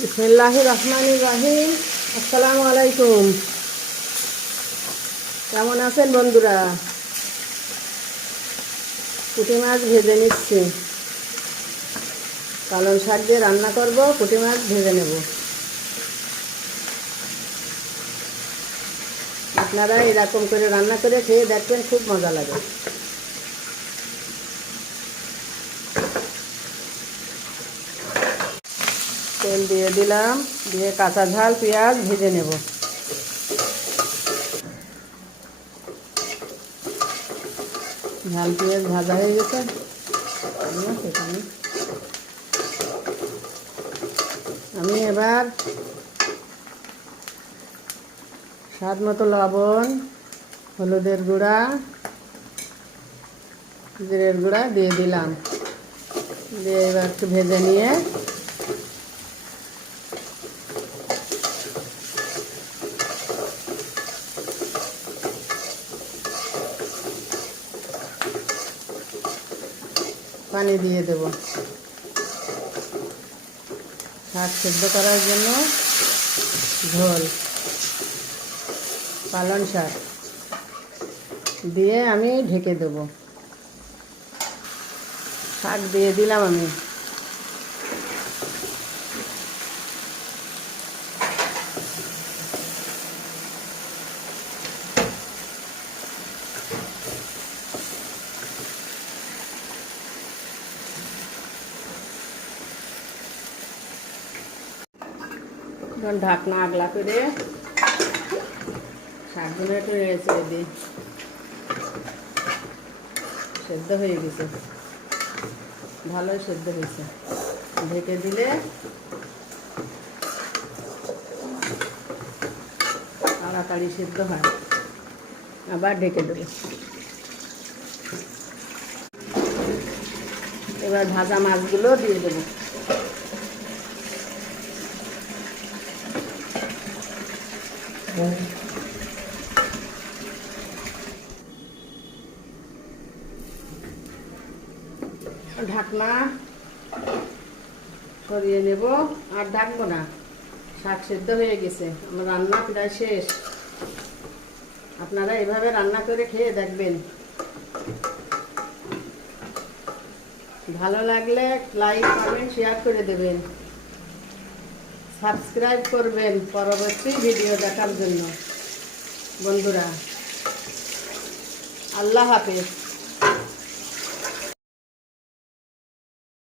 বিসমিল্লাহির রহমানির রহিম। আসসালামু আলাইকুম। কেমন আছেন বন্ধুরা? পুঁটি মাছ ভেজে নিচ্ছি। পালং শাক দিয়ে রান্না করব, পুঁটি মাছ ভেজে নেব। আপনারা এরকম করে রান্না করে খেয়ে দেখবেন, খুব মজা লাগে। তেল দিয়ে দিলাম, দিয়ে কাঁচা ঝাল পেঁয়াজ ভেজে নেব। ঝাল পেঁয়াজ ভাজা হয়ে গেছে। আমি এবার স্বাদ মতো লবণ, হলুদের গুঁড়া, জিরের গুঁড়া দিয়ে দিলাম। দিয়ে এবার একটু ভেজে নিয়ে পানি দিয়ে দেব। শাক সেদ্ধ করার জন্য ঝোল, পালং শাক দিয়ে আমি ঢেকে দেব। শাক দিয়ে দিলাম আমি। ঢাকনা আগলা করে শাকগুলো একটু নেড়ে চেড়ে দিই। সেদ্ধ হয়ে গেছে, ভালোই সেদ্ধ হয়েছে। ঢেকে দিলে তাড়াতাড়ি সেদ্ধ হয়। আবার ঢেকে দেবো। এবার ভাজা মাছগুলো দিয়ে দেবো। ঢাকনা সরিয়ে নেব, আর ঢাকবো না। শাক সেদ্ধ হয়ে গেছে, আমার রান্না প্রায় শেষ। আপনারা এভাবে রান্না করে খেয়ে দেখবেন। ভালো লাগলে লাইক, কমেন্ট, শেয়ার করে দেবেন। সাবস্ক্রাইব করবেন পরবর্তী ভিডিও দেখার জন্য। বন্ধুরা, আল্লাহ হাফেজ।